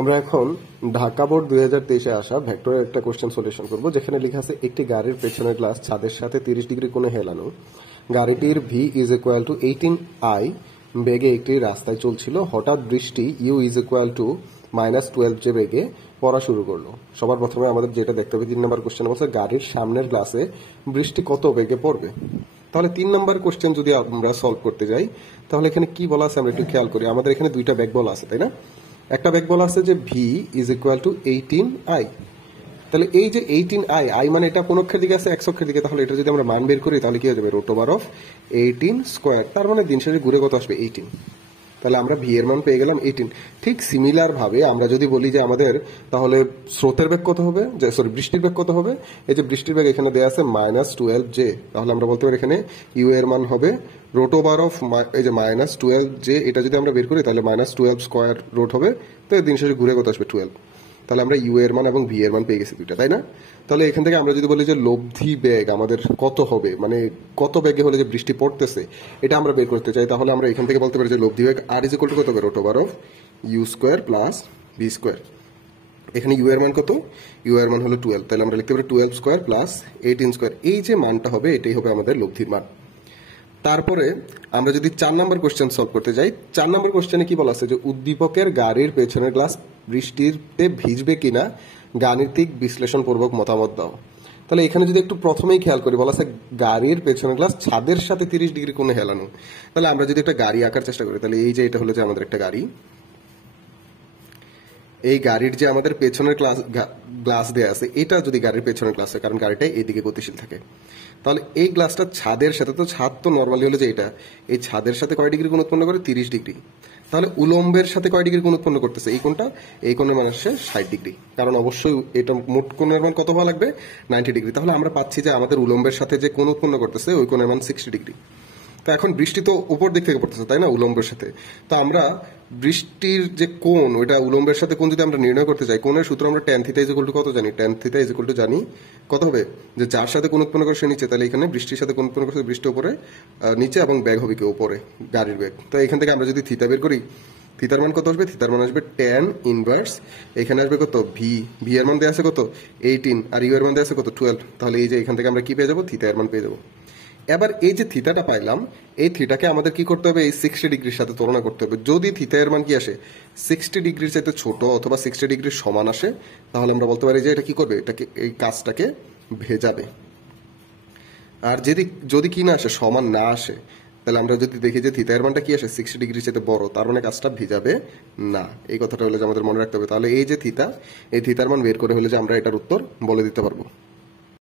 আমরা এখন ঢাকা বোর্ড 2023-এ আসা ভেক্টরের একটা কোশ্চেন সলিউশন করব, যেখানে লেখা আছে একটি গাড়ির পেছনের গ্লাস ছাদের সাথে 30 ডিগ্রি কোণে হেলানো। গাড়িটির V is equal two 18 I বেগে একটি রাস্তায় চলছিল। হঠাৎ বৃষ্টি ইউ ইজ ইকুয়াল টু -12 যে বেগে পড়া শুরু করলো। সবার প্রথমে আমাদের যেটা দেখতে হবে, 3 নম্বর কোশ্চেন বলছে গাড়ির সামনের গ্লাসে বৃষ্টি কত বেগে পড়বে। তাহলে 3 নম্বর কোশ্চেন যদি আমরা সলভ করতে যাই, তাহলে এখানে কি বলা আছে আমরা একটু খেয়াল করি। আমাদের এখানে দুইটা বেগ বলা আছে, তাই না? একটা বেগ বলা আছে যে V is equal two 18I। তাহলে এই যে 18I, আই মানে এটা কোন অক্ষের দিকে আছে, এক্স অক্ষের দিকে। তাহলে এটা যদি আমরা মান বের করি তাহলে কি হয়ে যাবে, রুট ওভার অফ 18 স্কোয়ার। তার মানে দিন শেষে ঘুরে কত আসবে, 18। তাহলে আমরা ভি এর মান পেয়ে গেলাম 18। ঠিক সিমিলার ভাবে আমরা যদি বলি যে আমাদের তাহলে স্রোতের বেগ কত হবে, যে সরি বৃষ্টির বেগ কত হবে, এই যে বৃষ্টির বেগ এখানে দেওয়া আছে -12J। তাহলে আমরা বলতে পারি এখানে ইউ এর মান হবে রুট ওভার অফ এই যে -12J। এটা যদি আমরা বের করি তাহলে -12 স্কোয়ার রুট হবে। তো দিন শেষে ঘুরে কত আসবে, 12। তাহলে আমরা ইউ এর মান এবং ভি এর মান পেয়ে গেছি দুইটা, তাই না? তাহলে এখান থেকে আমরা যদি বলি যে লব্ধি বেগ আমাদের কত হবে, মানে কত বেগে হলে যে বৃষ্টি পড়তেছে এটা আমরা বের করতে চাই, তাহলে আমরা এখান থেকে বলতে পারি যে লব্ধি বেগ আর ইজ ইকুয়াল টু কত হবে, root over of u square plus v square. এখানে ইউ এর মান কত, ইউ এর মান হলো 12। তাহলে আমরা লিখতে পারি 12 স্কোয়ার প্লাস 18 স্কোয়ার। এই যে মানটা হবে এটাই হবে আমাদের লব্ধির মান। তারপরে আমরা যদি 4 নম্বর কোশ্চেন সলভ করতে যাই, 4 নম্বর কোশ্চেনে কি বলা আছে যে উদ্দীপকের গাড়ির পেছনের গ্লাস বৃষ্টিতে ভিজবে কিনা গাণিতিক বিশ্লেষণপূর্বক মতামত দাও। তাহলে এখানে যদি একটু প্রথমেই খেয়াল করি, বলা আছে গাড়ির পেছনের গ্লাস ছাদের সাথে 30 ডিগ্রি কোণে হেলানো। তাহলে আমরা যদি একটা গাড়ি আঁকার চেষ্টা করি, তাহলে এই যে এটা হলো যে আমাদের একটা গাড়ি। এই গাড়ির যে আমাদের পেছনের গ্লাস দেয়া আছে, এটা যদি গাড়ির পেছনের গ্লাস হয়, কারণ গাড়িটা এইদিকে গতিশীল থাকে, তাহলে এই গ্লাসটা ছাদের সাথে, তো ছাদ তো নর্মালি হলো যে এটা, এই ছাদের সাথে কয় ডিগ্রি কোণ উৎপন্ন করে, 30 ডিগ্রি। তাহলে উলম্বের সাথে কয় ডিগ্রি কোণ উৎপন্ন করতেছে, এই কোণটা, এই কোণের মান হচ্ছে 60 ডিগ্রি। কারণ অবশ্যই এটা মোট কোণের মান কত হওয়া লাগবে, 90 ডিগ্রি। তাহলে আমরা পাচ্ছি যে আমাদের উলম্বের সাথে যে কোণ উৎপন্ন করতেছে ওই কোণের মান 60 ডিগ্রি। তো এখন বৃষ্টি তো উপর দিক থেকে পড়তেছে, তাই না, উলম্বের সাথে। তো আমরা বৃষ্টির যে কোণ, ওইটা উলম্বের সাথে কোণ যদি আমরা নির্ণয় করতে চাই, কোণের সূত্র আমরা tan theta is equal to কত জানি, tan theta is equal two জানি কত হবে, যে যার সাথে কোণ উৎপন্ন করে সে নিচে। তাহলে এখানে বৃষ্টির সাথে কোণ উৎপন্ন করছে বৃষ্টি উপরে নিচে, এবং ব্যাগ হবে কি উপরে, গাড়ির ব্যাগ। তো এখান থেকে আমরা যদি থিটা বের করি, থিতার মান কত আসবে, থিতার মান আসবে tan ইনভার্স, এখানে আসবে কত, ভি। ভি এর মান দেওয়া আছে কত, 18, আর ইউ এর মান দেওয়া আছে কত, 12। তাহলে এই যে এখান থেকে আমরা কি পেয়ে যাবো, থিতা এর মান পেয়ে যাবো। এবার এই যে থিতাটা পাইলাম, এই থিটাকে আমাদের কি করতে হবে, এই 60 ডিগ্রির সাথে তুলনা করতে হবে। যদি থিতা এর মান কি আসে, 60 ডিগ্রির চাইতে ছোট অথবা 60 ডিগ্রির সমান আসে, তাহলে আমরা বলতে পারি যে এটা কি করবে, এটাকে, এই কাজটাকে ভেজাবে। আর যদি কি না আসে, সমান না আসে, তাহলে আমরা যদি দেখি যে থিতা এর মানটা কি আসে, 60 ডিগ্রির চাইতে বড়, তার মানে কাজটা ভিজাবে না। এই কথাটা হলে যে আমাদের মনে রাখতে হবে। তাহলে এই যে থিতা, এই থিতার মান বের করে হলে যে আমরা এটার উত্তর বলে দিতে পারবো।